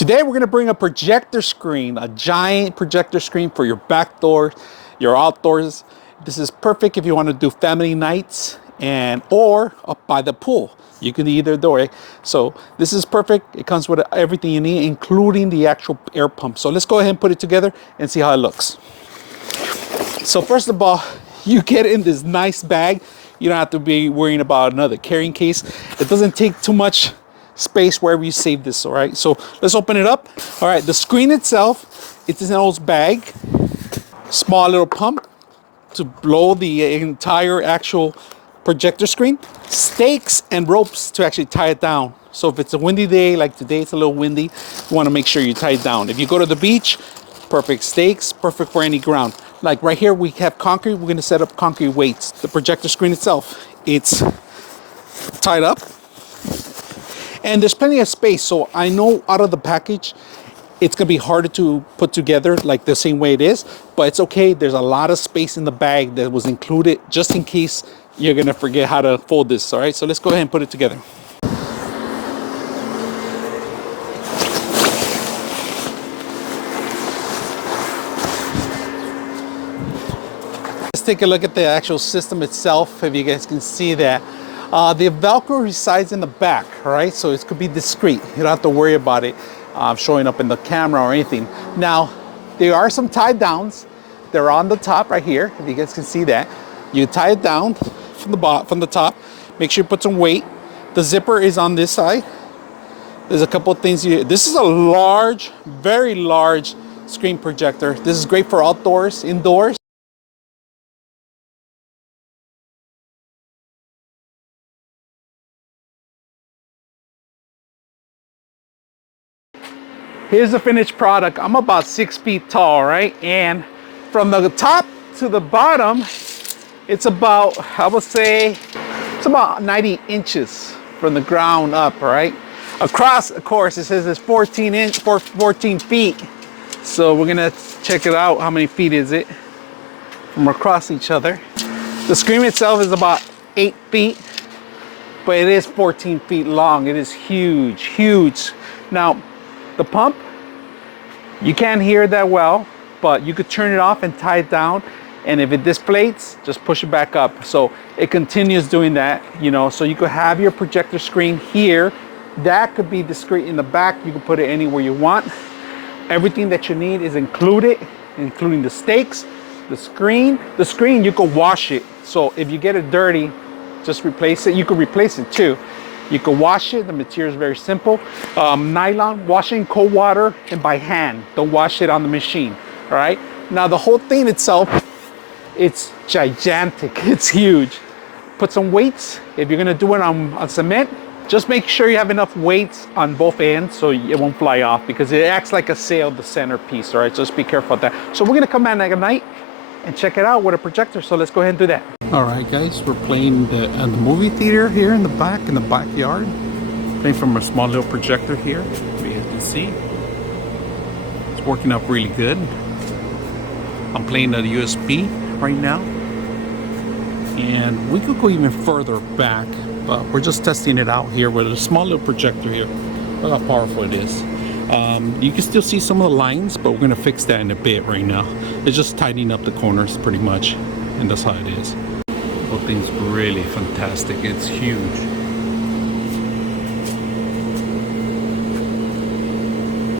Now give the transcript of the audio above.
Today we're gonna bring a projector screen, a giant projector screen for your back doors, your outdoors. This is perfect if you want to do family nights or up by the pool. You can either do it. So this is perfect. It comes with everything you need, including the actual air pump. So let's go ahead and put it together and see how it looks. So first of all, you get in this nice bag. You don't have to be worrying about another carrying case. It doesn't take too much space wherever you save this. All right, so let's open it up. All right, the screen itself, it's in an old bag. Small little pump to blow the entire actual projector screen. Stakes and ropes to actually tie it down. So if it's a windy day, like today it's a little windy, you want to make sure you tie it down. If you go to the beach, perfect stakes, perfect for any ground. Like right here we have concrete, we're going to set up concrete weights. The projector screen itself, it's tied up. And there's plenty of space, so I know out of the package, it's gonna be harder to put together like the same way it is, but it's okay. There's a lot of space in the bag that was included just in case you're gonna forget how to fold this, all right? So let's go ahead and put it together. Let's take a look at the actual system itself, if you guys can see that. The Velcro resides in the back, all right? So it could be discreet. You don't have to worry about it showing up in the camera or anything. Now, there are some tie downs. They're on the top right here, if you guys can see that. You tie it down from the top. Make sure you put some weight. The zipper is on this side. There's a couple of things. This is a large, very large screen projector. This is great for outdoors, indoors. Here's the finished product. I'm about 6 feet tall, right? And from the top to the bottom, it's about, I would say, it's about 90 inches from the ground up, right? Across, of course, it says it's 14 feet. So we're gonna check it out. How many feet is it from across each other? The screen itself is about 8 feet, but it is 14 feet long. It is huge, huge. Now, the pump, you can't hear that well, but you could turn it off and tie it down. And if it deflates, just push it back up. So it continues doing that, you know, so you could have your projector screen here. That could be discreet in the back. You can put it anywhere you want. Everything that you need is included, including the stakes, the screen. The screen, you could wash it. So if you get it dirty, just replace it. You could replace it too. You can wash it. The material is very simple. Nylon, wash it in cold water and by hand. Don't wash it on the machine, all right? Now the whole thing itself, it's gigantic, it's huge. Put some weights. If you're gonna do it on cement, just make sure you have enough weights on both ends so it won't fly off, because it acts like a sail, the centerpiece, all right? So just be careful of that. So we're gonna come out at night and check it out with a projector. So let's go ahead and do that. All right, guys, we're playing in the movie theater here in the backyard. Playing from a small little projector here, as you can see. It's working out really good. I'm playing at a USB right now. And we could go even further back, but we're just testing it out here with a small little projector here. Look how powerful it is. You can still see some of the lines, but we're gonna fix that in a bit right now. It's just tidying up the corners pretty much, and that's how it is. The whole thing's really fantastic. It's huge.